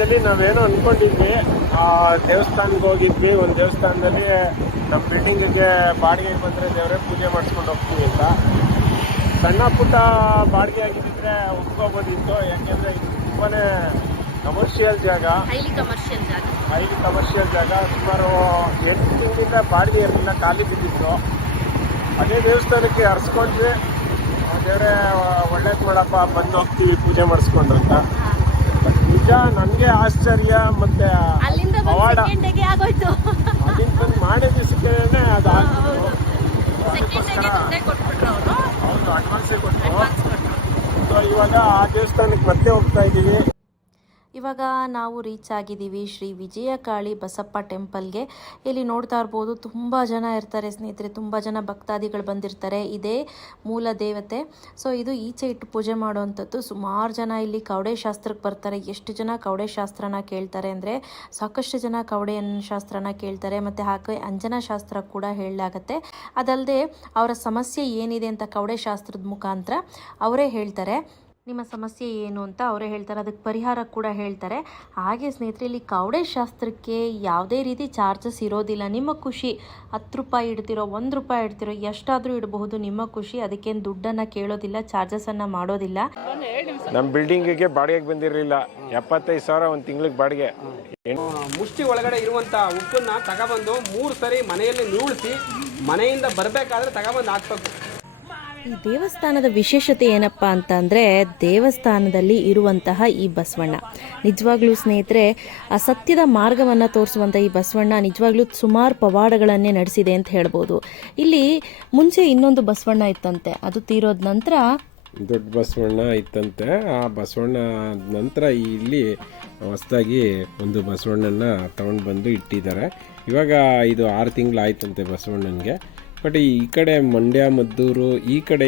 Actually ನಾವೇನೋ ಅಂದ್ಕೊಂಡಿದ್ವಿ, ದೇವಸ್ಥಾನಕ್ಕೆ ಹೋಗಿದ್ವಿ. ಒಂದು ದೇವಸ್ಥಾನದಲ್ಲಿ ನಮ್ಮ ಬಿಲ್ಡಿಂಗಿಗೆ ಬಾಡಿಗೆ ಬಂದರೆ ದೇವರೇ ಪೂಜೆ ಮಾಡಿಸ್ಕೊಂಡು ಹೋಗ್ತೀವಿ ಅಂತ. ಸಣ್ಣ ಪುಟ್ಟ ಬಾಡಿಗೆ ಆಗಿದ್ದರೆ ಒಪ್ಕೋಬೋದಿತ್ತು, ಯಾಕೆಂದರೆ ಇದು ತುಂಬಾ ಕಮರ್ಷಿಯಲ್ ಜಾಗ, ಹೈಲಿ ಕಮರ್ಷಿಯಲ್ ಜಾಗ. ಸುಮಾರು 8 ತಿಂಗಳಿಂದ ಬಾಡಿಗೆ ಇರಲಿಲ್ಲ, ಖಾಲಿ ಬಿದ್ದಿದ್ರು. ಅದೇ ದೇವಸ್ಥಾನಕ್ಕೆ ಹರಿಸ್ಕೊಂಡ್ವಿ, ದೇವರೇ ಒಳ್ಳೇದು ಮಾಡಪ್ಪ, ಬಂದು ಹೋಗ್ತೀವಿ ಪೂಜೆ ಮಾಡಿಸ್ಕೊಂಡು ಅಂತ. ನಿಜ ನನಗೆ ಆಶ್ಚರ್ಯ ಮತ್ತು ಪವಾಡ. ಅಲ್ಲಿಂದ ಬಂದು ಮಾಡೋ ದಿವಸಕ್ಕೆ ಅದು ಆಗ್ತಿತ್ತು. ಹೌದು, ಅಡ್ವಾನ್ಸೇ ಕೊಟ್ಟರು. ಸೊ ಇವಾಗ ಆ ದೇವಸ್ಥಾನಕ್ಕೆ ಮತ್ತೆ ಹೋಗ್ತಾ ಇದ್ದೀವಿ. ಇವಾಗ ನಾವು ರೀಚ್ ಆಗಿದ್ದೀವಿ ಶ್ರೀ ವಿಜಯಕಾಳಿ ಬಸಪ್ಪ ಟೆಂಪಲ್ಗೆ. ಇಲ್ಲಿ ನೋಡ್ತಾ ಇರ್ಬೋದು ತುಂಬ ಜನ ಇರ್ತಾರೆ ಸ್ನೇಹಿತರೆ, ತುಂಬ ಜನ ಭಕ್ತಾದಿಗಳು ಬಂದಿರ್ತಾರೆ. ಇದೇ ಮೂಲ ದೇವತೆ. ಸೊ ಇದು ಈಚೆ ಇಟ್ಟು ಪೂಜೆ ಮಾಡುವಂಥದ್ದು. ಸುಮಾರು ಜನ ಇಲ್ಲಿ ಕವಡೆ ಶಾಸ್ತ್ರಕ್ಕೆ ಬರ್ತಾರೆ. ಎಷ್ಟು ಜನ ಕವಡೆ ಶಾಸ್ತ್ರನ ಕೇಳ್ತಾರೆ ಅಂದರೆ ಸಾಕಷ್ಟು ಜನ ಕವಡೆ ಶಾಸ್ತ್ರನ ಕೇಳ್ತಾರೆ. ಮತ್ತು ಹಾಗೆ ಅಂಜನಾ ಶಾಸ್ತ್ರ ಕೂಡ ಹೇಳಲಾಗತ್ತೆ. ಅದಲ್ಲದೆ ಅವರ ಸಮಸ್ಯೆ ಏನಿದೆ ಅಂತ ಕವಡೆ ಶಾಸ್ತ್ರದ ಮುಖಾಂತರ ಅವರೇ ಹೇಳ್ತಾರೆ. ನಿಮ್ಮ ಸಮಸ್ಯೆ ಏನು ಅಂತ ಅವರೇ ಹೇಳ್ತಾರೆ, ಅದಕ್ಕೆ ಪರಿಹಾರ ಕೂಡ ಹೇಳ್ತಾರೆ. ಹಾಗೆ ಸ್ನೇಹಿತರೆ, ಇಲ್ಲಿ ಕವಡೆ ಶಾಸ್ತ್ರಕ್ಕೆ ಯಾವುದೇ ರೀತಿ ಚಾರ್ಜಸ್ ಇರೋದಿಲ್ಲ. ನಿಮ್ಮ ಖುಷಿ, 10 ರೂಪಾಯಿ ಇಡ್ತಿರೋ, 1 ರೂಪಾಯಿ ಇಡ್ತಿರೋ, ಎಷ್ಟಾದರೂ ಇಡಬಹುದು, ನಿಮ್ಮ ಖುಷಿ. ಅದಕ್ಕೇನು ದುಡ್ಡನ್ನು ಕೇಳೋದಿಲ್ಲ, ಚಾರ್ಜಸನ್ನು ಮಾಡೋದಿಲ್ಲ. ನಮ್ಮ ಬಿಲ್ಡಿಂಗಿಗೆ ಬಾಡಿಗೆಗೆ ಬಂದಿರಲಿಲ್ಲ, 75,000 ಒಂದು ತಿಂಗಳಿಗೆ ಬಾಡಿಗೆ. ಮುಷ್ಟಿ ಒಳಗಡೆ ಇರುವಂಥ ಉಪ್ಪನ್ನು ತಗೊಬಂದು 3 ಸರಿ ಮನೆಯಲ್ಲಿ ನೂಳಿಸಿ ಮನೆಯಿಂದ ಬರಬೇಕಾದ್ರೆ ತಗೊಬಂದು ಹಾಕ್ಬೇಕು. ಈ ದೇವಸ್ಥಾನದ ವಿಶೇಷತೆ ಏನಪ್ಪ ಅಂತಂದರೆ, ದೇವಸ್ಥಾನದಲ್ಲಿ ಇರುವಂತಹ ಈ ಬಸವಣ್ಣ ನಿಜವಾಗ್ಲೂ ಸ್ನೇಹಿತರೆ, ಆ ಸತ್ಯದ ಮಾರ್ಗವನ್ನು ತೋರಿಸುವಂಥ ಈ ಬಸವಣ್ಣ ನಿಜವಾಗ್ಲೂ ಸುಮಾರು ಪವಾಡಗಳನ್ನೇ ನಡೆಸಿದೆ ಅಂತ ಹೇಳ್ಬೋದು. ಇಲ್ಲಿ ಮುಂಚೆ ಇನ್ನೊಂದು ಬಸವಣ್ಣ ಇತ್ತಂತೆ, ಅದು ತೀರೋದ ನಂತರ ದೊಡ್ಡ ಬಸವಣ್ಣ ಇತ್ತಂತೆ. ಆ ಬಸವಣ್ಣ ನಂತರ ಇಲ್ಲಿ ಹೊಸದಾಗಿ ಒಂದು ಬಸವಣ್ಣನ ತಗೊಂಡು ಬಂದು ಇಟ್ಟಿದ್ದಾರೆ. ಇವಾಗ ಇದು 6 ತಿಂಗಳು ಆಯ್ತಂತೆ ಬಸವಣ್ಣನಿಗೆ. ಬಟ್ ಈ ಕಡೆ ಮಂಡ್ಯ, ಮದ್ದೂರು ಈ ಕಡೆ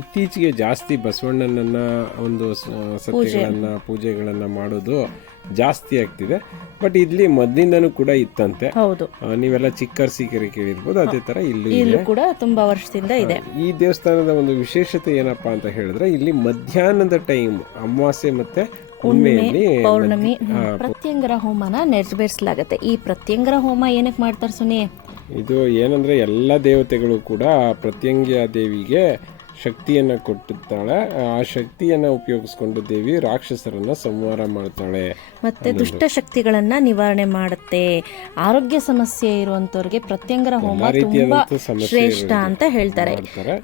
ಇತ್ತೀಚೆಗೆ ಜಾಸ್ತಿ ಬಸವಣ್ಣನನ್ನ ಒಂದು ಸತ್ಯಗಳನ್ನು ಪೂಜೆಗಳನ್ನು ಮಾಡೋದು ಜಾಸ್ತಿ ಆಗ್ತಿದೆ. ಬಟ್ ಇಲ್ಲಿ ಮೊದಲಿಂದನೂ ಕೂಡ ಇತ್ತಂತೆ. ನೀವೆಲ್ಲ ಚಿಕ್ಕರ್ಸಿಕೆರೆ ಕೇಳಿರ್ಬೋದು, ಅದೇ ತರ ಇಲ್ಲಿ ಕೂಡ ತುಂಬಾ ವರ್ಷದಿಂದ ಇದೆ. ಈ ದೇವಸ್ಥಾನದ ಒಂದು ವಿಶೇಷತೆ ಏನಪ್ಪಾ ಅಂತ ಹೇಳಿದ್ರೆ, ಇಲ್ಲಿ ಮಧ್ಯಾಹ್ನದ ಟೈಮ್ ಅಮಾವಾಸ್ಯೆ ಮತ್ತೆ ಹುಣ್ಣಿಮೆಯಲ್ಲಿ ಪೌರ್ಣಮಿ ಪ್ರತ್ಯಂಗರ ಹೋಮನ ನೆರವೇರಿಸಲಾಗತ್ತೆ. ಈ ಪ್ರತ್ಯಂಗರ ಹೋಮ ಏನಕ್ಕೆ ಮಾಡ್ತಾರೆ ಸುನಿ? ಇದು ಏನಂದ್ರೆ ಎಲ್ಲ ದೇವತೆಗಳು ಕೂಡ ಪ್ರತ್ಯಂಗ್ಯ ದೇವಿಗೆ ಶಕ್ತಿಯನ್ನು ಕೊಟ್ಟಿರ್ತಾಳೆ. ಆ ಶಕ್ತಿಯನ್ನು ಉಪಯೋಗಿಸ್ಕೊಂಡು ದೇವಿ ರಾಕ್ಷಸರನ್ನ ಸಂಹಾರ ಮಾಡ್ತಾಳೆ, ಮತ್ತೆ ದುಷ್ಟ ಶಕ್ತಿಗಳನ್ನ ನಿವಾರಣೆ ಮಾಡುತ್ತೆ. ಆರೋಗ್ಯ ಸಮಸ್ಯೆ ಇರುವಂತವ್ರಿಗೆ ಪ್ರತ್ಯಂಗರ ಹೋಮ ತುಂಬಾ ಶ್ರೇಷ್ಠ ಅಂತ ಹೇಳ್ತಾರೆ.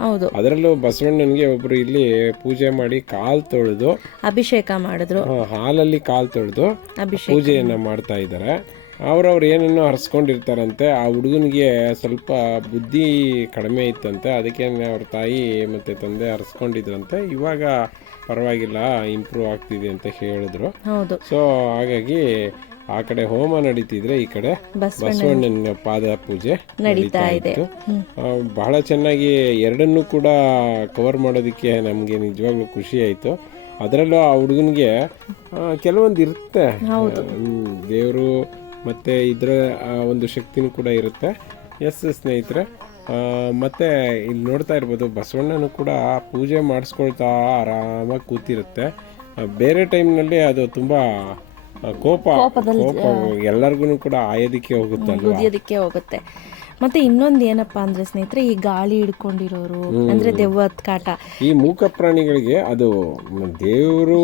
ಹೌದು, ಅದರಲ್ಲೂ ಬಸವಣ್ಣನಿಗೆ ಒಬ್ರು ಇಲ್ಲಿ ಪೂಜೆ ಮಾಡಿ ಕಾಲ್ ತೊಳೆದು ಅಭಿಷೇಕ ಮಾಡಿದ್ರು. ಹಾಲಲ್ಲಿ ಕಾಲ್ ತೊಳೆದು ಪೂಜೆಯನ್ನ ಮಾಡ್ತಾ ಇದ್ದಾರೆ. ಅವ್ರವ್ರು ಏನೇನೋ ಹರಿಸ್ಕೊಂಡಿರ್ತಾರಂತೆ. ಆ ಹುಡುಗನಿಗೆ ಸ್ವಲ್ಪ ಬುದ್ಧಿ ಕಡಿಮೆ ಇತ್ತಂತೆ, ಅದಕ್ಕೆ ಅವ್ರ ತಾಯಿ ಮತ್ತು ತಂದೆ ಹರಿಸ್ಕೊಂಡಿದ್ರಂತೆ. ಇವಾಗ ಪರವಾಗಿಲ್ಲ, ಇಂಪ್ರೂವ್ ಆಗ್ತಿದೆ ಅಂತ ಹೇಳಿದ್ರು. ಸೊ ಹಾಗಾಗಿ ಆ ಕಡೆ ಹೋಮ ನಡೀತಿದ್ರೆ ಈ ಕಡೆ ಬಸವಣ್ಣನ ಪಾದ ಪೂಜೆ ನಡೀತಾ ಇತ್ತು. ಬಹಳ ಚೆನ್ನಾಗಿ ಎರಡನ್ನೂ ಕೂಡ ಕವರ್ ಮಾಡೋದಕ್ಕೆ ನಮಗೆ ನಿಜವಾಗ್ಲೂ ಖುಷಿ ಆಯಿತು. ಅದರಲ್ಲೂ ಆ ಹುಡುಗನಿಗೆ ಕೆಲವೊಂದು ಇರುತ್ತೆ, ದೇವರು ಮತ್ತು ಇದರ ಒಂದು ಶಕ್ತಿನೂ ಕೂಡ ಇರುತ್ತೆ. ಎಸ್ ಸ್ನೇಹಿತರೆ, ಮತ್ತು ಇಲ್ಲಿ ನೋಡ್ತಾ ಇರ್ಬೋದು ಬಸವಣ್ಣನೂ ಕೂಡ ಪೂಜೆ ಮಾಡಿಸ್ಕೊಳ್ತಾ ಆರಾಮಾಗಿ ಕೂತಿರುತ್ತೆ. ಬೇರೆ ಟೈಮ್ನಲ್ಲಿ ಅದು ತುಂಬ ಕೋಪ ಎಲ್ಲರಿಗೂ ಕೂಡ ಆಯೋದಕ್ಕೆ ಹೋಗುತ್ತೆ. ಮತ್ತೆ ಇನ್ನೊಂದು ಏನಪ್ಪಾ ಅಂದ್ರೆ ಸ್ನೇಹಿತರೆ, ಈ ಗಾಳಿ ಹಿಡ್ಕೊಂಡಿರೋರು ಅಂದ್ರೆ ದೆವ್ವದ ಕಾಟ, ಈ ಮೂಕ ಪ್ರಾಣಿಗಳಿಗೆ ಅದು ದೇವರು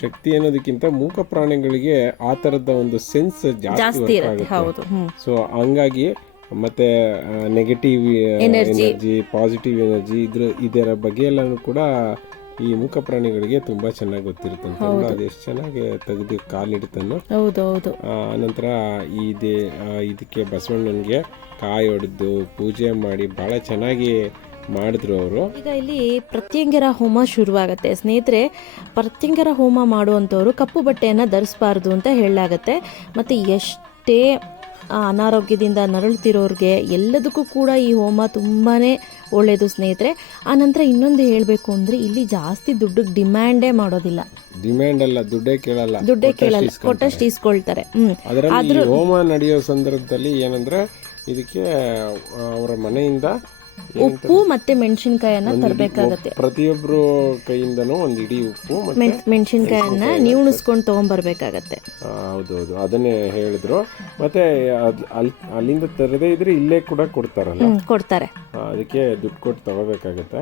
ಶಕ್ತಿ ಅನ್ನೋದಕ್ಕಿಂತ ಮೂಕ ಪ್ರಾಣಿಗಳಿಗೆ ಆ ತರದ ಒಂದು ಸೆನ್ಸ್ ಜಾಸ್ತಿ ಇರುತ್ತೆ. ಸೊ ಹಂಗಾಗಿ ಮತ್ತೆ ನೆಗೆಟಿವ್ ಎನರ್ಜಿ, ಪಾಸಿಟಿವ್ ಎನರ್ಜಿ, ಇದರ ಬಗ್ಗೆ ಎಲ್ಲಾನು ಕೂಡ ಈ ಮೂಕ ಪ್ರಾಣಿಗಳಿಗೆ ತುಂಬಾ ಚೆನ್ನಾಗಿ ಗೊತ್ತಿರುತ್ತೆ. ಅದು ಎಷ್ಟು ಚೆನ್ನಾಗಿ ತೆಗೆದು ಕಾಲಿಡ್ತಾನೋ. ನಂತರ ಇದಕ್ಕೆ ಬಸವಣ್ಣನಿಗೆ ಕಾಯಿ ಹೊಡೆದು ಪೂಜೆ ಮಾಡಿ ಬಹಳ ಚೆನ್ನಾಗಿ ಮಾಡಿದ್ರು ಅವರು. ಈಗ ಇಲ್ಲಿ ಪ್ರತ್ಯಂಗರ ಹೋಮ ಶುರುವಾಗತ್ತೆ ಸ್ನೇಹಿತರೆ. ಪ್ರತ್ಯಂಗರ ಹೋಮ ಮಾಡುವಂಥವ್ರು ಕಪ್ಪು ಬಟ್ಟೆಯನ್ನು ಧರಿಸಬಾರ್ದು ಅಂತ ಹೇಳಲಾಗತ್ತೆ. ಮತ್ತು ಎಷ್ಟೇ ಅನಾರೋಗ್ಯದಿಂದ ನರಳುತ್ತಿರೋರಿಗೆ ಎಲ್ಲದಕ್ಕೂ ಕೂಡ ಈ ಹೋಮ ತುಂಬಾ ಒಳ್ಳೆಯದು ಸ್ನೇಹಿತರೆ. ಆನಂತರ ಇನ್ನೊಂದು ಹೇಳಬೇಕು ಅಂದರೆ, ಇಲ್ಲಿ ಜಾಸ್ತಿ ದುಡ್ಡಿಗೆ ಡಿಮ್ಯಾಂಡೇ ಮಾಡೋದಿಲ್ಲ. ಡಿಮ್ಯಾಂಡ್ ಅಲ್ಲ, ದುಡ್ಡೇ ಕೇಳಲ್ಲ, ಕೊಟ್ಟಷ್ಟು ಇಸ್ಕೊಳ್ತಾರೆ. ಅದರಲ್ಲಿ ಹೋಮ ನಡೆಯೋ ಸಂದರ್ಭದಲ್ಲಿ ಏನಂದ್ರೆ, ಇದಕ್ಕೆ ಅವರ ಮನೆಯಿಂದ ಉಪ್ಪು ಮತ್ತೆ ಮೆಣಸಿನ್ಕಾಯನ್ನ ತರಬೇಕಾಗತ್ತೆ. ಪ್ರತಿಯೊಬ್ರು ಕೈಯಿಂದನೂ ಒಂದು ಇಡೀ ಉಪ್ಪು ಮೆಣಸಿನ್ಕಾಯನ್ನ ನೀವುಣಿಸ್ಕೊಂಡು ತಗೊಂಡ್ಬರ್ಬೇಕಾಗತ್ತೆ. ಹೌದೌದು, ಅದನ್ನೇ ಹೇಳಿದ್ರು. ಮತ್ತೆ ಅಲ್ಲಿಂದ ತರದೇ ಇದ್ರೆ ಇಲ್ಲೇ ಕೂಡ ಕೊಡ್ತಾರಲ್ಲ, ಕೊಡ್ತಾರೆ. ಅದಕ್ಕೆ ದುಡ್ಡು ಕೊಟ್ಟು ತಗೋಬೇಕಾಗತ್ತೆ.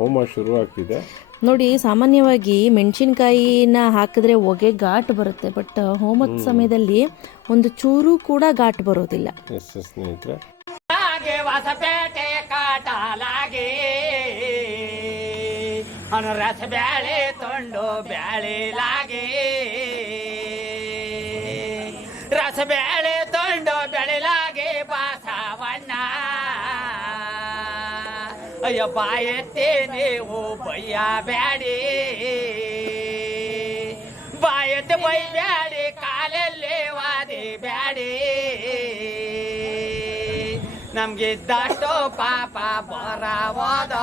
ಹೋಮ ಶುರು ಆಗ್ತಿದೆ ನೋಡಿ. ಸಾಮಾನ್ಯವಾಗಿ ಮೆಣಸಿನ್ಕಾಯಿನ ಹಾಕಿದ್ರೆ ಹೊಗೆ ಘಾಟ್ ಬರುತ್ತೆ, ಬಟ್ ಹೋಮದ ಸಮಯದಲ್ಲಿ ಒಂದು ಚೂರು ಕೂಡ ಘಾಟ್ ಬರೋದಿಲ್ಲ. ಸ್ನೇಹಿತರೆ, ಹೊಸಪೇಟೆ ಕಾಟಲಾಗಿ ರಸ ಬ್ಯಾಳೆ ತೊಂಡು ಬ್ಯಾಳಿಲಾಗಿ ರಸ ಬ್ಯಾಳೆ ತೊಂಡು ಬೆಳಿಲಾಗಿ ಬಾಸವಣ್ಣ ಅಯ್ಯ ಬಾಯತ್ತಿ ನೀವು ಬಯ್ಯ ಬ್ಯಾಡಿ ಬಾಯತ್ತಿ ಬೈ ಬ್ಯಾಡಿ ಕಾಲಲ್ಲಿ ವಾದಿ ಬ್ಯಾಡಿ ನಮ್ಗಿದ್ದಷ್ಟು ಪಾಪ ಬರವಾದ.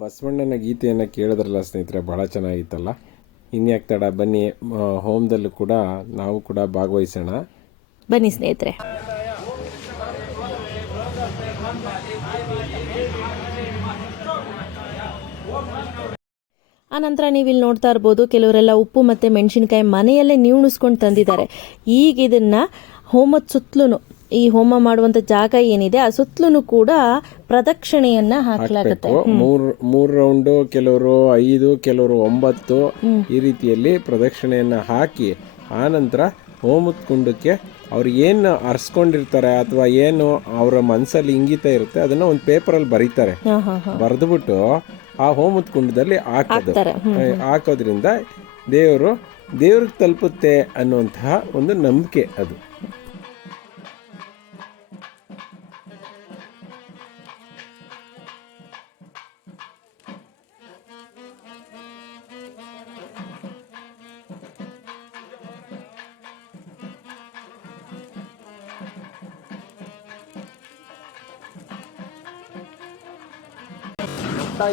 ಬಸವಣ್ಣನ ಗೀತೆಯನ್ನು ಕೇಳಿದ್ರಲ್ಲ ಸ್ನೇಹಿತರೆ, ಬಹಳ ಚೆನ್ನಾಗಿತ್ತಲ್ಲ. ಇನ್ಯಾಕೆ ತಡ, ಬನ್ನಿ ಹೋಮದಲ್ಲೂ ಕೂಡ ನಾವು ಕೂಡ ಭಾಗವಹಿಸೋಣ. ಬನ್ನಿ ಸ್ನೇಹಿತರೆ. ಆನಂತರ ನೀವು ಇಲ್ಲಿ ನೋಡ್ತಾ ಇರ್ಬೋದು, ಕೆಲವರೆಲ್ಲ ಉಪ್ಪು ಮತ್ತು ಮೆಣಸಿನ್ಕಾಯಿ ಮನೆಯಲ್ಲೇ ನೀವುಣಿಸ್ಕೊಂಡು ತಂದಿದ್ದಾರೆ. ಈಗ ಇದನ್ನು ಹೋಮದ ಸುತ್ತಲೂ, ಈ ಹೋಮ ಮಾಡುವಂತ ಜಾಗ ಏನಿದೆ ಆ ಸುತ್ತಲೂ ಕೂಡ ಪ್ರದಕ್ಷಿಣೆಯನ್ನ ಹಾಕಲಾಗುತ್ತೆ. ಮೂರು ರೌಂಡು, ಕೆಲವರು 5, ಕೆಲವರು 9 ಈ ರೀತಿಯಲ್ಲಿ ಪ್ರದಕ್ಷಿಣೆಯನ್ನ ಹಾಕಿ ಆನಂತರ ಹೋಮದ ಕುಂಡಕ್ಕೆ ಅವ್ರು ಏನು ಅರ್ಸ್ಕೊಂಡಿರ್ತಾರೆ ಅಥವಾ ಏನು ಅವರ ಮನಸ್ಸಲ್ಲಿ ಇಂಗಿತ ಇರುತ್ತೆ ಅದನ್ನ ಒಂದು ಪೇಪರಲ್ಲಿ ಬರೀತಾರೆ. ಬರೆದ್ಬಿಟ್ಟು ಆ ಹೋಮದ ಕುಂಡದಲ್ಲಿ ಹಾಕೋದ್ರಿಂದ ದೇವ್ರಿಗೆ ತಲುಪುತ್ತೆ ಅನ್ನುವಂತಹ ಒಂದು ನಂಬಿಕೆ ಅದು.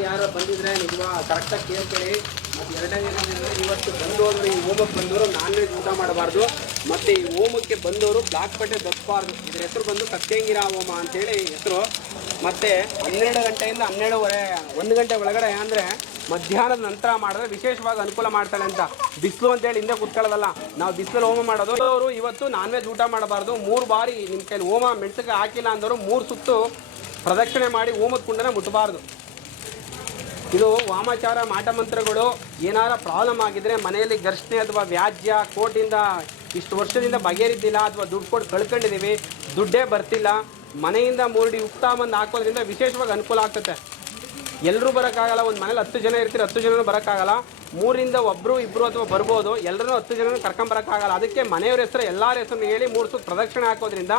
ಯಾರು ಬಂದಿದ್ರೆ ನಿಜವಾ ಕರೆಕ್ಟಾಗಿ ಕೇಳ್ಕೊಳ್ಳಿ. ಮತ್ತು ಎರಡನೇ ಏನಂದರೆ, ಇವತ್ತು ಬಂದವರು ಈ ಹೋಮಕ್ಕೆ ಬಂದವರು ನಾನ್ ವೆಜ್ ಊಟ ಮಾಡಬಾರ್ದು. ಮತ್ತು ಈ ಹೋಮಕ್ಕೆ ಬಂದವರು ಬ್ಲಾಕ್ ಬಟ್ಟೆ ಧರಿಸಬಾರ್ದು. ಇದ್ರ ಹೆಸರು ಬಂದು ಸತ್ಯಂಗಿರ ಹೋಮ ಅಂತೇಳಿ ಹೆಸರು. ಮತ್ತು 12 ಗಂಟೆಯಿಂದ 1 ಗಂಟೆ ಒಳಗಡೆ ಅಂದರೆ ಮಧ್ಯಾಹ್ನದ ನಂತರ ಮಾಡಿದ್ರೆ ವಿಶೇಷವಾಗಿ ಅನುಕೂಲ ಮಾಡ್ತಾಳೆ ಅಂತ. ಬಿಸಿಲು ಅಂತೇಳಿ ಹಿಂದೆ ಕೂತ್ಕೊಳ್ಳೋದಲ್ಲ, ನಾವು ಬಿಸಿಲಲ್ಲಿ ಹೋಮ ಮಾಡೋದು. ಅವರು ಇವತ್ತು ನಾನ್ ವೆಜ್ ಊಟ ಮಾಡಬಾರ್ದು. 3 ಬಾರಿ ನಿಮ್ಮ ಕೈಲಿ ಹೋಮ ಮೆಣಸಿಗೆ ಹಾಕಿಲ್ಲ ಅಂದವರು 3 ಸುತ್ತು ಪ್ರದಕ್ಷಿಣೆ ಮಾಡಿ ಹೋಮದ ಕುಂಡನ ಮುಟ್ಟಬಾರ್ದು. ಇದು ವಾಮಾಚಾರ ಮಾಟ ಮಂತ್ರಗಳು. ಏನಾರ ಪ್ರಾಬ್ಲಮ್ ಆಗಿದ್ರೆ ಮನೆಯಲ್ಲಿ ಘರ್ಷಣೆ ಅಥವಾ ವ್ಯಾಜ್ಯ ಕೋರ್ಟಿಂದ ಇಷ್ಟು ವರ್ಷದಿಂದ ಬಗೆಹರಿತಿಲ್ಲ ಅಥವಾ ದುಡ್ಡು ಕೊಟ್ಟು ಕಳ್ಕೊಂಡಿದ್ದೀವಿ, ದುಡ್ಡೇ ಬರ್ತಿಲ್ಲ, ಮನೆಯಿಂದ 3 ಅಡಿ ಉಪ್ತಾ ಬಂದು ಹಾಕೋದ್ರಿಂದ ವಿಶೇಷವಾಗಿ ಅನುಕೂಲ ಆಗ್ತದೆ. ಎಲ್ಲರೂ ಬರೋಕ್ಕಾಗಲ್ಲ. ಒಂದು ಮನೇಲಿ 10 ಜನ ಇರ್ತೀರಿ, 10 ಜನನೂ ಬರೋಕ್ಕಾಗಲ್ಲ. 3ರಿಂದ 1, 2 ಅಥವಾ ಬರ್ಬೋದು. ಎಲ್ಲರೂ 10 ಜನನೂ ಕರ್ಕೊಂಬರೋಕ್ಕಾಗಲ್ಲ. ಅದಕ್ಕೆ ಮನೆಯವ್ರ ಹೆಸರು ಎಲ್ಲರ ಹೆಸರನ್ನು ಹೇಳಿ 3 ಸುತ್ತು ಪ್ರದಕ್ಷಿಣೆ ಹಾಕೋದ್ರಿಂದ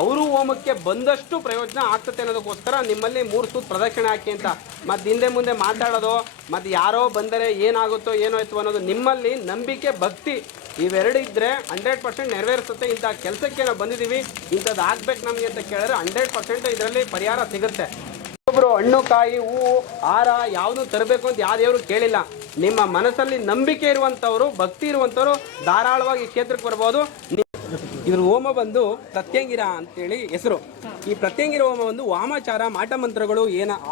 ಅವರು ಹೋಮಕ್ಕೆ ಬಂದಷ್ಟು ಪ್ರಯೋಜನ ಆಗ್ತದೆ ಅನ್ನೋದಕ್ಕೋಸ್ಕರ ನಿಮ್ಮಲ್ಲಿ 3 ಸುತ್ತು ಪ್ರದಕ್ಷಿಣೆ ಹಾಕಿ ಅಂತ. ಮತ್ತು ಹಿಂದೆ ಮುಂದೆ ಮಾತಾಡೋದು, ಮತ್ತು ಯಾರೋ ಬಂದರೆ ಏನಾಗುತ್ತೋ ಏನೋಯ್ತು ಅನ್ನೋದು, ನಿಮ್ಮಲ್ಲಿ ನಂಬಿಕೆ ಭಕ್ತಿ ಇವೆರಡು ಇದ್ದರೆ 100% ನೆರವೇರಿಸುತ್ತೆ. ಇಂಥ ಕೆಲಸಕ್ಕೆ ನಾವು ಬಂದಿದ್ದೀವಿ, ಇಂಥದ್ದು ಆಗ್ಬೇಕು ನಮಗೆ ಅಂತ ಕೇಳಿದ್ರೆ 100% ಇದರಲ್ಲಿ ಪರಿಹಾರ ಸಿಗುತ್ತೆ. ಒಬ್ಬರು ಹಣ್ಣು ಕಾಯಿ ಹೂವು ಹಾರ ಯಾವುದು ತರಬೇಕು ಅಂತ ಯಾವ್ದೇವರು ಕೇಳಿಲ್ಲ. ನಿಮ್ಮ ಮನಸ್ಸಲ್ಲಿ ನಂಬಿಕೆ ಇರುವಂಥವ್ರು, ಭಕ್ತಿ ಇರುವಂಥವ್ರು ಧಾರಾಳವಾಗಿ ಕ್ಷೇತ್ರಕ್ಕೆ ಬರ್ಬೋದು. ಇದ್ರ ಹೋಮ ಬಂದು ಪ್ರತ್ಯಂಗಿರ ಅಂತೇಳಿ ಹೆಸರು. ಈ ಪ್ರತ್ಯಂಗಿರ ಹೋಮ ಒಂದು ವಾಮಾಚಾರ ಮಾಟ ಮಂತ್ರಗಳು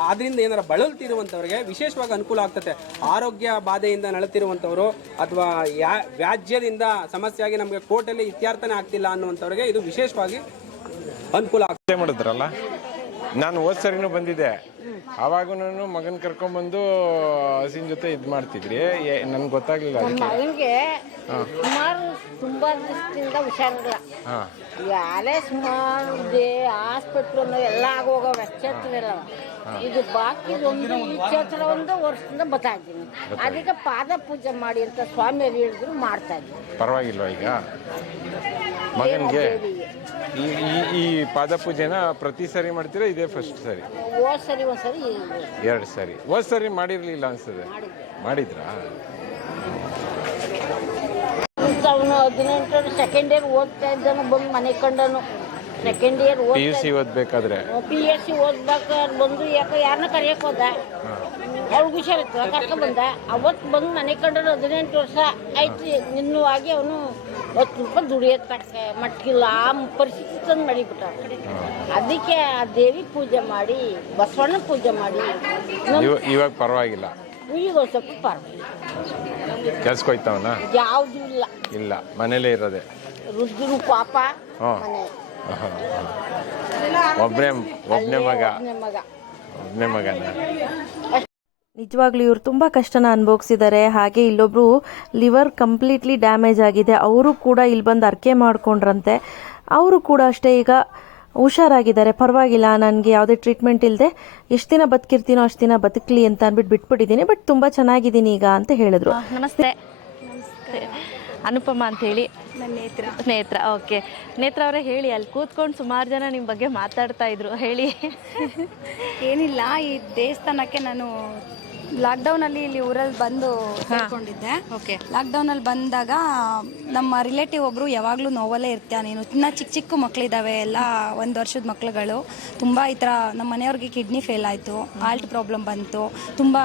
ಆದ್ರಿಂದ ಏನಾರ ಬಳಲ್ತಿರುವಂಥವ್ರಿಗೆ ವಿಶೇಷವಾಗಿ ಅನುಕೂಲ ಆಗ್ತದೆ. ಆರೋಗ್ಯ ಬಾಧೆಯಿಂದ ನಳತಿರುವಂಥವ್ರು ಅಥವಾ ವ್ಯಾಜ್ಯದಿಂದ ಸಮಸ್ಯೆಯಾಗಿ ನಮಗೆ ಕೋರ್ಟಲ್ಲಿ ಇತ್ಯರ್ಥನೆ ಆಗ್ತಿಲ್ಲ ಅನ್ನುವಂಥವ್ರಿಗೆ ಇದು ವಿಶೇಷವಾಗಿ ಅನುಕೂಲ ಆಗ್ತದೆ. ಮಾಡಿದ್ರಲ್ಲ, ನಾನು ಹೋದ್ ಸರಿನೂ ಬಂದಿದ್ದೆ. ಆವಾಗೂ ನಾನು ಮಗನ ಕರ್ಕೊಂಡ್ಬಂದು ಹಸಿನ ಜೊತೆ ಇದು ಮಾಡ್ತಿದ್ರಿ, ನನ್ಗೆ ಗೊತ್ತಾಗ್ಲಿಲ್ಲ. ಮಗನಿಗೆ ಸುಮಾರು ತುಂಬಾ ದಿವಸದಿಂದ ಹುಷಾರಿಲ್ಲ. ಯಾರೇ ಸುಮಾರು ಆಸ್ಪತ್ರೆ ಎಲ್ಲ ಆಗೋಗ ವೆಚ್ಚಲ್ಲ. ಇದು ಬಾಕಿ ಒಂದು ವರ್ಷದಿಂದ ಬರ್ತಾ ಇದ್ದೀನಿ. ಅದಕ್ಕೆ ಪಾದ ಪೂಜೆ ಮಾಡಿ ಅಂತ ಸ್ವಾಮಿಯರು ಹೇಳಿದ್ರು, ಮಾಡ್ತಾ ಇದ್ದೀನಿ. ಪರವಾಗಿಲ್ವಾ ಈಗ ಮಗನಿಗೆ? ಈ ಪಾದ ಪೂಜೆನ ಪ್ರತಿ ಸರಿ ಮಾಡ್ತೀರಾ? ಇದೇ ಫಸ್ಟ್ ಸರಿ? ಹೋದ್ ಸರಿ ಒಂದ್ಸರಿ, 2 ಸರಿ. ಹೋದ್ ಸರಿ ಮಾಡಿರ್ಲಿಲ್ಲ ಅನ್ಸ್ತದೆ, ಮಾಡಿದ್ರಾ? ಅವನು 18 ಸೆಕೆಂಡ್ ಇಯರ್ ಓದ್ತಾ ಇದ್ದಾನು, ಬಂದು ಮನೆ ಕಂಡನು. ಸೆಕೆಂಡ್ ಇಯರ್ PUC ಓದ್ಬೇಕಾದ್ರೆ, PUC ಓದ್ಬೇಕಾದ್ರೆ ಬಂದು ಯಾರನ್ನ ಕರೆಯಕ್ ಹೋದ, ಅವ್ಳಿಗೆ ಹುಷಾರಿತ್ತು, ಕರ್ಕೊಂಡ್ ಬಂದ. ಅವತ್ತು ಬಂದು ಮನೆ ಕಂಡನು. 18 ವರ್ಷ ಆಯ್ತು ನಿನ್ನೂ ಆಗಿ ಅವನು 10 ರೂಪಾಯಿ ದುಡಿಯೋತಕ್ಕ ಮಟ್ಟಿಲ್ಲ ಆ ಪರಿಸ್ಥಿತಿ ತಂದು ಮಾಡಿಬಿಟ್ಟ. ಅದಕ್ಕೆ ಆ ದೇವಿ ಪೂಜೆ ಮಾಡಿ ಬಸವಣ್ಣ ಪೂಜೆ ಮಾಡಿ ಇವಾಗ ಪರವಾಗಿಲ್ಲ, ಈಗ ಒಂದು ಸ್ವಲ್ಪ ಪರವಾಗಿಲ್ಲ. ಕೆಲ್ಸಕ್ಕೆ ಹೋಯ್ತವನ? ಯಾವುದು ಇಲ್ಲ, ಮನೇಲೇ ಇರೋದೆ. ರುದ್ರನು ಪಾಪ ಮನೆ ಒಬ್ಬನೇ ಮಗನ. ನಿಜವಾಗ್ಲೂ ಇವರು ತುಂಬ ಕಷ್ಟನ ಅನುಭವಿಸಿದ್ದಾರೆ. ಹಾಗೆ ಇಲ್ಲೊಬ್ರು ಲಿವರ್ ಕಂಪ್ಲೀಟ್ಲಿ ಡ್ಯಾಮೇಜ್ ಆಗಿದೆ, ಅವರು ಕೂಡ ಇಲ್ಲಿ ಬಂದು ಅರ್ಕೆ ಮಾಡ್ಕೊಂಡ್ರಂತೆ. ಅವರು ಕೂಡ ಅಷ್ಟೇ ಈಗ ಹುಷಾರಾಗಿದ್ದಾರೆ, ಪರವಾಗಿಲ್ಲ, ನನಗೆ ಯಾವುದೇ ಟ್ರೀಟ್ಮೆಂಟ್ ಇಲ್ಲದೆ ಎಷ್ಟು ದಿನ ಬದುಕಿರ್ತೀನೋ ಅಷ್ಟು ದಿನ ಬದುಕಲಿ ಅಂತ ಅಂದ್ಬಿಟ್ಟು ಬಿಟ್ಬಿಟ್ಟಿದ್ದೀನಿ, ಬಟ್ ತುಂಬ ಚೆನ್ನಾಗಿದ್ದೀನಿ ಈಗ ಅಂತ ಹೇಳಿದ್ರು. ನಮಸ್ತೆ. ಅನುಪಮ ಅಂಥೇಳಿ. ನೇತ್ರ. ಓಕೆ, ನೇತ್ರ ಅವರೇ ಹೇಳಿ, ಅಲ್ಲಿ ಕೂತ್ಕೊಂಡು ಸುಮಾರು ಜನ ನಿಮ್ಮ ಬಗ್ಗೆ ಮಾತಾಡ್ತಾ ಇದ್ರು, ಹೇಳಿ. ಏನಿಲ್ಲ, ಈ ದೇವಸ್ಥಾನಕ್ಕೆ ನಾನು ಲಾಕ್ಡೌನಲ್ಲಿ ಇಲ್ಲಿ ಊರಲ್ಲಿ ಬಂದು ಸೇರ್ಕೊಂಡಿದ್ದೆ. ಓಕೆ, ಲಾಕ್ಡೌನಲ್ಲಿ ಬಂದಾಗ ನಮ್ಮ ರಿಲೇಟಿವ್ ಒಬ್ಬರು ಯಾವಾಗಲೂ ನೋವಲ್ಲೇ ಇರ್ತೀಯ ನೀನು, ಇನ್ನು ಚಿಕ್ಕ ಚಿಕ್ಕ ಮಕ್ಕಳಿದ್ದಾವೆ, ಎಲ್ಲ 1 ವರ್ಷದ ಮಕ್ಳುಗಳು, ತುಂಬ ಈ ಥರ ನಮ್ಮ ಮನೆಯವ್ರಿಗೆ ಕಿಡ್ನಿ ಫೇಲ್ ಆಯಿತು, ಹಾರ್ಟ್ ಪ್ರಾಬ್ಲಮ್ ಬಂತು, ತುಂಬ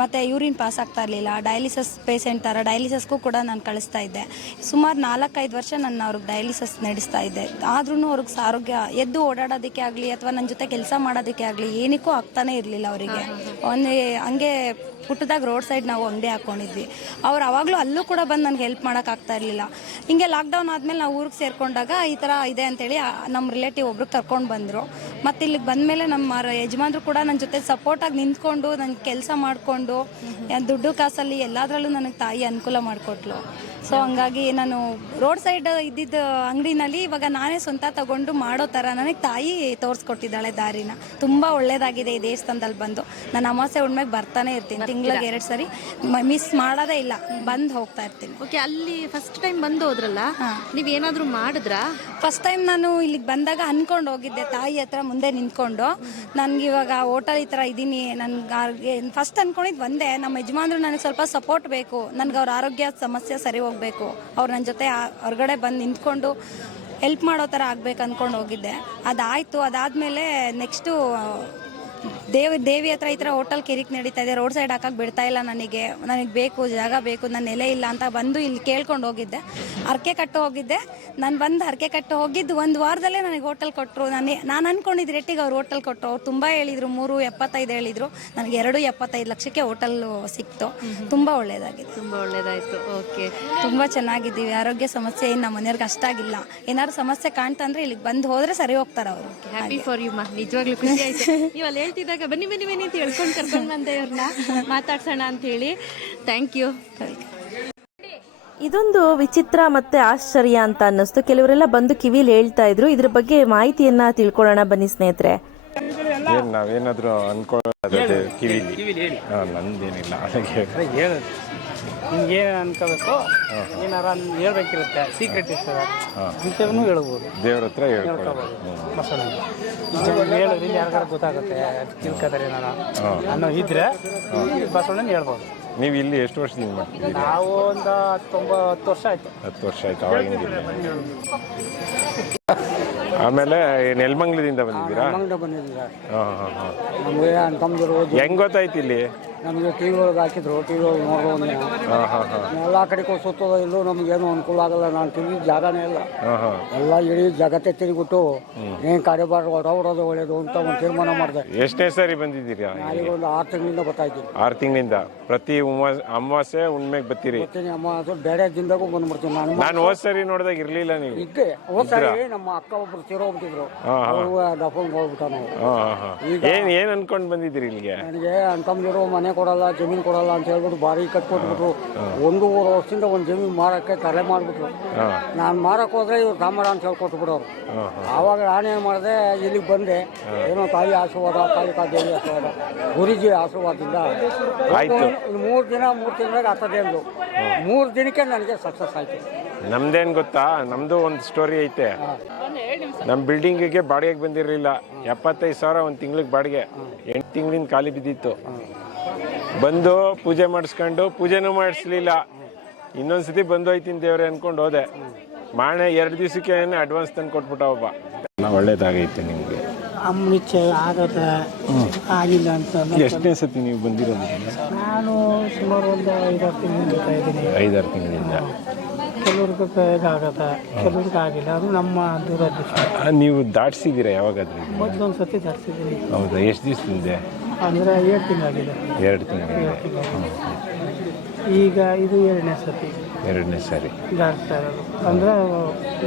ಮತ್ತು ಯೂರಿನ್ ಪಾಸ್ ಆಗ್ತಾ ಇರಲಿಲ್ಲ, ಡಯಾಲಿಸಿಸ್ ಪೇಷೆಂಟ್ ಥರ ಡಯಾಲಿಸಿಸ್ಗೂ ಕೂಡ ನಾನು ಕಳಿಸ್ತಾ ಇದ್ದೆ. ಸುಮಾರು 4-5 ವರ್ಷ ನಾನು ಅವ್ರಿಗೆ ಡಯಾಲಿಸಿಸ್ ನಡೆಸ್ತಾ ಇದ್ದೆ. ಆದ್ರೂ ಅವ್ರಿಗೆ ಆರೋಗ್ಯ ಎದ್ದು ಓಡಾಡೋದಕ್ಕೆ ಆಗಲಿ ಅಥವಾ ನನ್ನ ಜೊತೆ ಕೆಲಸ ಮಾಡೋದಕ್ಕೆ ಆಗಲಿ ಏನಕ್ಕೂ ಆಗ್ತಾನೆ ಇರಲಿಲ್ಲ ಅವರಿಗೆ. ಹಂಗೆ ಪುಟ್ಟದಾಗ ರೋಡ್ ಸೈಡ್ ನಾವು ಅಂಗಡಿ ಹಾಕ್ಕೊಂಡಿದ್ವಿ. ಅವ್ರು ಅವಾಗಲೂ ಅಲ್ಲೂ ಕೂಡ ಬಂದು ನನಗೆ ಹೆಲ್ಪ್ ಮಾಡೋಕ್ಕಾಗ್ತಾ ಇರಲಿಲ್ಲ. ಹಿಂಗೆ ಲಾಕ್ಡೌನ್ ಆದಮೇಲೆ ನಾವು ಊರಿಗೆ ಸೇರಿಕೊಂಡಾಗ ಈ ಥರ ಇದೆ ಅಂತೇಳಿ ನಮ್ಮ ರಿಲೇಟಿವ್ ಒಬ್ರು ಕರ್ಕೊಂಡು ಬಂದರು. ಮತ್ತು ಇಲ್ಲಿಗೆ ಬಂದಮೇಲೆ ನಮ್ಮ ಯಜಮಾನ್ರು ಕೂಡ ನನ್ನ ಜೊತೆ ಸಪೋರ್ಟಾಗಿ ನಿಂತ್ಕೊಂಡು ನನಗೆ ಕೆಲಸ ಮಾಡಿಕೊಂಡು ದುಡ್ಡು ಕಾಸಲ್ಲಿ ಎಲ್ಲದರಲ್ಲೂ ನನಗೆ ತಾಯಿ ಅನುಕೂಲ ಮಾಡಿಕೊಟ್ಲು. ಸೊ ಹಂಗಾಗಿ ನಾನು ರೋಡ್ ಸೈಡ್ ಇದ್ದಿದ್ದ ಅಂಗಡಿನಲ್ಲಿ ಇವಾಗ ನಾನೇ ಸ್ವಂತ ತಗೊಂಡು ಮಾಡೋ ಥರ ನನಗೆ ತಾಯಿ ತೋರಿಸ್ಕೊಟ್ಟಿದ್ದಾಳೆ ದಾರಿನ. ತುಂಬ ಒಳ್ಳೇದಾಗಿದೆ ಈ ದೇವಸ್ಥಾನದಲ್ಲಿ ಬಂದು. ನಾನು ಅಮಾವಾಸ್ಯೆ ಹುಣ್ಣಿಮೆಗೆ ಬರ್ತಾನೆ ಇರ್ತೀನಿ, ತಿಂಗಳಿಗೆ 2 ಸರಿ ಮಿಸ್ ಮಾಡೋದೇ ಇಲ್ಲ, ಬಂದು ಹೋಗ್ತಾ ಇರ್ತೀನಿ. ಓಕೆ, ಅಲ್ಲಿ ಫಸ್ಟ್ ಟೈಮ್ ಬಂದು ಹೋದ್ರಲ್ಲ, ನೀವೇನಾದರೂ ಮಾಡಿದ್ರಾ? ಫಸ್ಟ್ ಟೈಮ್ ನಾನು ಇಲ್ಲಿಗೆ ಬಂದಾಗ ಅನ್ಕೊಂಡು ಹೋಗಿದ್ದೆ ತಾಯಿ ಹತ್ರ ಮುಂದೆ ನಿಂತ್ಕೊಂಡು, ನನಗೆ ಇವಾಗ ಹೋಟೆಲ್ ಈ ಥರ ಇದ್ದೀನಿ, ನನಗೆ ಫಸ್ಟ್ ಅಂದ್ಕೊಂಡಿದ್ದು ಒಂದೇ, ನಮ್ಮ ಯಜಮಾನ್ರು ನನಗೆ ಸ್ವಲ್ಪ ಸಪೋರ್ಟ್ ಬೇಕು, ನನಗೆ ಅವ್ರ ಆರೋಗ್ಯ ಸಮಸ್ಯೆ ಸರಿ ಹೋಗಬೇಕು, ಅವ್ರು ನನ್ನ ಜೊತೆ ಹೊರಗಡೆ ಬಂದು ನಿಂತ್ಕೊಂಡು ಹೆಲ್ಪ್ ಮಾಡೋ ಥರ ಆಗ್ಬೇಕು ಅಂದ್ಕೊಂಡು ಹೋಗಿದ್ದೆ. ಅದಾಯಿತು. ಅದಾದಮೇಲೆ ನೆಕ್ಸ್ಟು ದೇವಿ ಹತ್ರ ಈ ಥರ ಹೋಟೆಲ್ ಕಿರಿಕ್ ನಡೀತಾ ಇದೆ, ರೋಡ್ ಸೈಡ್ ಹಾಕಕ್ಕೆ ಬಿಡ್ತಾ ಇಲ್ಲ, ನನಗೆ ಬೇಕು ಜಾಗ ಬೇಕು, ನನ್ನ ನೆಲೆ ಇಲ್ಲ ಅಂತ ಬಂದು ಇಲ್ಲಿ ಕೇಳ್ಕೊಂಡು ಹೋಗಿದ್ದೆ. ಹರಕೆ ಕಟ್ಟು ಹೋಗಿದ್ದೆ. ನಾನು ಬಂದು ಹರಕೆ ಕಟ್ಟು ಹೋಗಿದ್ದು 1 ವಾರದಲ್ಲೇ ನನಗೆ ಹೋಟೆಲ್ ಕೊಟ್ಟರು. ನಾನು ಅಂದ್ಕೊಂಡಿದ್ದು ರೇಟಿಗೆ ಅವ್ರು ಹೋಟೆಲ್ ಕೊಟ್ಟರು. ಅವ್ರು ತುಂಬ ಹೇಳಿದರು, 3.75 ಹೇಳಿದರು, ನನಗೆ 2.75 ಲಕ್ಷಕ್ಕೆ ಹೋಟೆಲ್ ಸಿಕ್ತು. ತುಂಬ ಒಳ್ಳೇದಾಗಿದೆ, ತುಂಬ ಒಳ್ಳೇದಾಯಿತು. ಓಕೆ, ತುಂಬ ಚೆನ್ನಾಗಿದ್ದೀವಿ. ಆರೋಗ್ಯ ಸಮಸ್ಯೆ ಏನು ನಮ್ಮ ಮನೆಯವ್ರಿಗೆ ಅಷ್ಟಾಗಿಲ್ಲ. ಏನಾದ್ರು ಸಮಸ್ಯೆ ಕಾಣ್ತಂದ್ರೆ ಇಲ್ಲಿಗೆ ಬಂದು ಹೋದರೆ ಸರಿ ಹೋಗ್ತಾರೆ ಅವರು. ಹ್ಯಾಪಿ ಫಾರ್ ಯು ಮಾ, ನಿಜವಾಗ್ಲೂ ಖುಷಿ ಆಯ್ತು. ನೀವು ಅಲ್ಲಿ ಹೇಳ್ತಿದ್ದಾಗ ಬನ್ನಿ ಬನ್ನಿ ಬನ್ನಿ ಅಂತ ಹೇಳ್ಕೊಂಡು ಕರ್ಕೊಂಡು ಬಂದೆ ಅವ್ರನ್ನ, ಮಾತಾಡ್ಸೋಣ ಅಂತ ಹೇಳಿ. Thank you. ಇದೊಂದು ವಿಚಿತ್ರ ಮತ್ತು ಆಶ್ಚರ್ಯ ಅಂತ ಅನ್ನಿಸ್ತು. ಕೆಲವರೆಲ್ಲ ಬಂದು ಕಿವಿಲಿ ಹೇಳ್ತಾ ಇದ್ರು. ಇದ್ರ ಬಗ್ಗೆ ಮಾಹಿತಿಯನ್ನ ತಿಳ್ಕೊಳ್ಳೋಣ ಬನ್ನಿ ಸ್ನೇಹಿತರೆ. ನಾವೇನಾದ್ರೂ ಅನ್ಕೊಳ್ಳೋದು ಕಿವಿಲಿ ನಂದೇನಿಲ್ಲ, ನಿಮ್ಗೆ ಏನು ಅನ್ಕೋಬೇಕು, ಏನಾರ ಹೇಳ್ಬೇಕಿರುತ್ತೆ, ಸೀಕ್ರೆಟ್ ಇರ್ತದೆ ಅಂತವೂ ಹೇಳ್ಬೋದು. ದೇವ್ರ ಹತ್ರ ಹೇಳ್ಕೊಬೋದು. ಹೇಳಿದ್ರೆ ಯಾರಿಗಾರ ಗೊತ್ತಾಗುತ್ತೆ, ತಿಳ್ಕೊತಾರೆ ಏನಾರ ಅನ್ನೋ ಇದ್ರೆ ಬಸವಣ್ಣನ ಹೇಳ್ಬೋದು. ನೀವು ಇಲ್ಲಿ ಎಷ್ಟು ವರ್ಷದಿಂದ ಮಾಡ್ತೀವಿ? ನಾವು ಒಂದು 10 ವರ್ಷ ಆಯ್ತು. 10 ವರ್ಷ ಆಯ್ತು ಅವಾಗಿಂದ. ಆಮೇಲೆ ನೆಲಮಂಗಲದಿಂದ ಬಂದಿದ್ದೀರಾ? ಹೆಂಗ್ ಗೊತ್ತಾಯ್ತು ಇಲ್ಲಿ? ನಮಗೆ ಟಿ ವಿ ಒಳಗೆ ಹಾಕಿದ್ರು, ಟಿ ವಿ ಒಳಗೆ ನೋಡೋದು ಎಲ್ಲ ಕಡೆಗೂ ಸುತ್ತೋದು, ಇಲ್ಲೂ ನಮಗೇನು ಅನುಕೂಲ ಆಗಲ್ಲ. ನಾನು ತಿರುಗಿ ಜಾಗನೇ ಇಲ್ಲ, ಎಲ್ಲ ಇಡೀ ಜಗತ್ತೇ ತಿರುಗಿಬಿಟ್ಟು ಏನು ಕಾರ್ಯಭಾರ ಹೊರಡೋದು ಒಳ್ಳೇದು ಅಂತ ಒಂದು ತೀರ್ಮಾನ ಮಾಡಿದೆ. ಎಷ್ಟನೇ ಸಾರಿ ಬಂದಿದ್ದೀರಾ? ನಾಳೆಗೆ ಒಂದು 6 ತಿಂಗಳಿಂದ ಬರ್ತಾ ಇದ್ದೀನಿ. 6 ತಿಂಗಳಿಂದ ಪ್ರತಿ ಅಮಾವಾಸ್ಯೆ ಹುಣ್ಮೆಗೆ ಬರ್ತೀರಿ? ಬರ್ತೀನಿ. ಅಮಾವಾಸ್ಯೆ ಬೇರೆ ದಿನದಾಗೂ ಬಂದ್ಬಿಡ್ತೀನಿ. ನಾನು ಹೋದ್ ಸರಿ ನೋಡಿದಾಗ ಇರ್ಲಿಲ್ಲ ನೀವು? ಇದ್ದೆ. ಹೋದ್ ಸರಿ ನಮ್ಮ ಅಕ್ಕ ಒಬ್ರು ತೀರೋಗ್ಬಿಟ್ಟಿದ್ರು, ಅವರು ಡಫನ್ ಹೋಗ್ಬಿಟ್ಟ. ನಾವು ಏನ್ ಅನ್ಕೊಂಡ್ ಬಂದಿದ್ದೀರಿ ಇಲ್ಲಿಗೆ? ನನಗೆ ಅಂತಂದಿರೋ ಮನೆ ಕೊಡಲ್ಲ, ಜಮೀನು ಕೊಡಲ್ಲ ಅಂತ ಹೇಳ್ಬಿಟ್ಟು ಬಾರಿ ಕಟ್ಕೊಟ್ಬಿಟ್ರು. 1.5 ವರ್ಷದಿಂದ ಒಂದು ಜಮೀನು ಮಾರಕ್ಕೆ ತಲೆ ಮಾಡಿಬಿಟ್ರು. ನಾನು ಮಾರಕ್ಕೆ ಹೋದ್ರೆ ಇವ್ರು ತಾಮರ ಅಂತ ಹೇಳ್ಕೊಟ್ಬಿಡೋರು. ಆವಾಗ ನಾನೇನು ಮಾಡಿದೆ, ಇಲ್ಲಿಗೆ ಬಂದೆ. ಏನೋ ತಾಯಿ ಆಶೀರ್ವಾದ, ಕಾಳಿಕಾ ದೇವಿ ಆಶೀರ್ವಾದ, ಗುರುಜಿ ಆಶೀರ್ವಾದದಿಂದ ಆಯ್ತು. 3 ತಿಂಗಳಿಗೆ ಆಗ್ತದೆ ಅಂದು 3 ದಿನಕ್ಕೆ ನನಗೆ ಸಕ್ಸಸ್ ಆಯ್ತು. ನಮ್ದೇನ್ ಗೊತ್ತಾ, ನಮ್ದು ಒಂದು ಸ್ಟೋರಿ ಐತೆ. ನಮ್ಮ ಬಿಲ್ಡಿಂಗಿಗೆ ಬಾಡಿಗೆಗೆ ಬಂದಿರಲಿಲ್ಲ, 75,000 ಒಂದು ತಿಂಗಳಿಗೆ ಬಾಡಿಗೆ. 8 ತಿಂಗಳಿಂದ ಖಾಲಿ ಬಿದ್ದಿತ್ತು. ಬಂದು ಪೂಜೆ ಮಾಡಿಸ್ಕೊಂಡು, ಪೂಜೆನೂ ಮಾಡಿಸ್ಲಿಲ್ಲ. ಇನ್ನೊಂದ್ಸತಿ ಬಂದು ಹೋಯ್ತೀನಿ ದೇವ್ರೆ ಅನ್ಕೊಂಡು ಹೋದೆ. ಮಾಣೆ 2 ದಿವಸಕ್ಕೆ ಅಡ್ವಾನ್ಸ್ ತಂದು ಕೊಟ್ಬಿಟ್ಟ ಒಬ್ಬ. ಒಳ್ಳೇದಾಗೈತೆ ನಿಮಗೆ? ಆಗತ್ತೆ ಆಗಿಲ್ಲ ಅಂತ. ಎಷ್ಟನೇ ಸತಿ ನೀವು ಬಂದಿರೋದು? ನಾನು ಸುಮಾರು ಒಂದು 5-6 ತಿಂಗಳಿಂದ ಬರ್ತಾ ಇದ್ದೀನಿ. 5-6 ತಿಂಗಳಿಂದ. ಕೆಲವ್ರಿಗೆ ಆಗತ್ತೆ, ಕೆಲವ್ರಿಗೆ ಆಗಿಲ್ಲ. ಅದು ನಮ್ಮ ದುರದೃಷ್ಟ. ನೀವು ದಾಟಿಸಿದ್ದೀರಾ ಯಾವಾಗಾದ್ರೂ? ಮೊದಲೊಂದು ಸತಿ ದಾಟಿಸಿದ್ದೀನಿ. ಹೌದಾ? ಎಷ್ಟು ದಿವಸದಿಂದ? ಅಂದರೆ 7 ತಿಂಗಳಾಗಿದೆ. 2 ತಿಂಗಳು. ಈಗ ಇದು 2ನೇ ಸತಿ. 2ನೇ ಸಾರಿ ದಾಟ್ತಾ ಇರೋದು. ಅಂದರೆ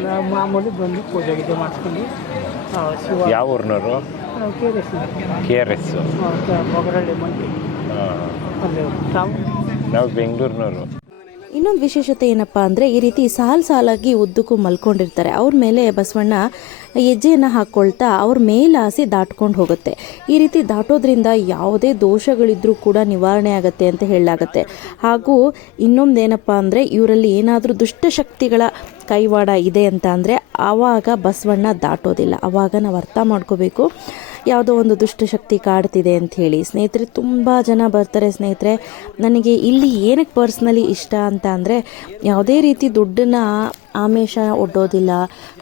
ನಾವು ಮಾಮೂಲಿ ಬಂದು ಪೂಜೆ ಗೀಜೆ ಮಾಡಿಸ್ಕೊಂಡು ಶಿವ. ಯಾವ ಊರಿನವರು? KRS. ಮೊಗರಳ್ಳಿ ಮಂಡಿ. ಅಲ್ಲೇ ನಾವು ಬೆಂಗಳೂರಿನವರು. ಇನ್ನೊಂದು ವಿಶೇಷತೆ ಏನಪ್ಪ ಅಂದರೆ ಈ ರೀತಿ ಸಾಲಾಗಿ ಉದ್ದಕ್ಕೂ ಮಲ್ಕೊಂಡಿರ್ತಾರೆ. ಅವ್ರ ಮೇಲೆ ಬಸವಣ್ಣ ಹೆಜ್ಜೆಯನ್ನು ಹಾಕ್ಕೊಳ್ತಾ ಅವ್ರ ಮೇಲಾಸಿ ದಾಟ್ಕೊಂಡು ಹೋಗುತ್ತೆ. ಈ ರೀತಿ ದಾಟೋದ್ರಿಂದ ಯಾವುದೇ ದೋಷಗಳಿದ್ರೂ ಕೂಡ ನಿವಾರಣೆ ಆಗುತ್ತೆ ಅಂತ ಹೇಳಲಾಗತ್ತೆ. ಹಾಗೂ ಇನ್ನೊಂದೇನಪ್ಪ ಅಂದರೆ ಇವರಲ್ಲಿ ಏನಾದರೂ ದುಷ್ಟಶಕ್ತಿಗಳ ಕೈವಾಡ ಇದೆ ಅಂತ ಅಂದರೆ ಆವಾಗ ಬಸವಣ್ಣ ದಾಟೋದಿಲ್ಲ. ಆವಾಗ ನಾವು ಅರ್ಥ ಮಾಡ್ಕೋಬೇಕು ಯಾವುದೋ ಒಂದು ದುಷ್ಟಶಕ್ತಿ ಕಾಡ್ತಿದೆ ಅಂಥೇಳಿ. ಸ್ನೇಹಿತರೆ, ತುಂಬ ಜನ ಬರ್ತಾರೆ. ಸ್ನೇಹಿತರೆ, ನನಗೆ ಇಲ್ಲಿ ಏನಕ್ಕೆ ಪರ್ಸ್ನಲಿ ಇಷ್ಟ ಅಂತ ಅಂದರೆ ಯಾವುದೇ ರೀತಿ ದುಡ್ಡನ್ನ ಆಮಿಷ ಒಡ್ಡೋದಿಲ್ಲ,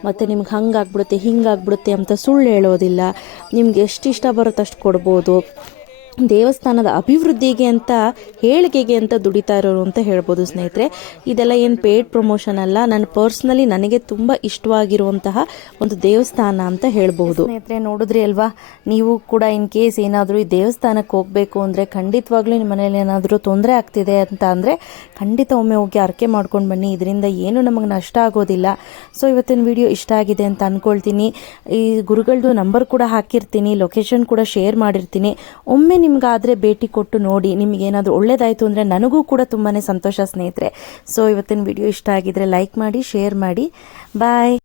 ಮತ್ತು ನಿಮ್ಗೆ ಹಂಗಾಗ್ಬಿಡುತ್ತೆ ಹಿಂಗಾಗ್ಬಿಡುತ್ತೆ ಅಂತ ಸುಳ್ಳು ಹೇಳೋದಿಲ್ಲ. ನಿಮ್ಗೆ ಎಷ್ಟು ಇಷ್ಟ ಬರುತ್ತೋ ಅಷ್ಟು ಕೊಡ್ಬೋದು. ದೇವಸ್ಥಾನದ ಅಭಿವೃದ್ಧಿಗೆ ಅಂತ ಹೇಳಿಕೆಗೆ ಅಂತ ದುಡಿತಾ ಇರೋರು ಅಂತ ಹೇಳ್ಬೋದು. ಸ್ನೇಹಿತರೆ, ಇದೆಲ್ಲ ಏನು ಪೇಯ್ಡ್ ಪ್ರಮೋಷನ್ ಅಲ್ಲ, ನನ್ನ ಪರ್ಸ್ನಲಿ ನನಗೆ ತುಂಬ ಇಷ್ಟವಾಗಿರುವಂತಹ ಒಂದು ದೇವಸ್ಥಾನ ಅಂತ ಹೇಳ್ಬೋದು. ಸ್ನೇಹಿತರೆ, ನೋಡಿದ್ರಿ ಅಲ್ವಾ? ನೀವು ಕೂಡ ಇನ್ ಕೇಸ್ ಏನಾದರೂ ಈ ದೇವಸ್ಥಾನಕ್ಕೆ ಹೋಗಬೇಕು ಅಂದರೆ ಖಂಡಿತವಾಗ್ಲೂ ನಿಮ್ಮ ಮನೇಲಿ ಏನಾದರೂ ತೊಂದರೆ ಆಗ್ತಿದೆ ಅಂತ ಅಂದರೆ ಖಂಡಿತ ಒಮ್ಮೆ ಹೋಗಿ ಅರ್ಕೆ ಮಾಡ್ಕೊಂಡು ಬನ್ನಿ. ಇದರಿಂದ ಏನು ನಮಗೆ ನಷ್ಟ ಆಗೋದಿಲ್ಲ. ಸೊ ಇವತ್ತಿನ ವಿಡಿಯೋ ಇಷ್ಟ ಆಗಿದೆ ಅಂತ ಅಂದ್ಕೊಳ್ತೀನಿ. ಈ ಗುರುಗಳದ್ದು ನಂಬರ್ ಕೂಡ ಹಾಕಿರ್ತೀನಿ, ಲೊಕೇಶನ್ ಕೂಡ ಶೇರ್ ಮಾಡಿರ್ತೀನಿ. ಒಮ್ಮೆ ನಿಮ್ಗಾದರೆ ಭೇಟಿ ಕೊಟ್ಟು ನೋಡಿ. ನಿಮಗೇನಾದರೂ ಒಳ್ಳೇದಾಯಿತು ಅಂದರೆ ನನಗೂ ಕೂಡ ತುಂಬಾ ಸಂತೋಷ ಸ್ನೇಹಿತರೆ. ಸೊ ಇವತ್ತಿನ ವಿಡಿಯೋ ಇಷ್ಟ ಆಗಿದ್ರೆ ಲೈಕ್ ಮಾಡಿ, ಶೇರ್ ಮಾಡಿ. ಬಾಯ್.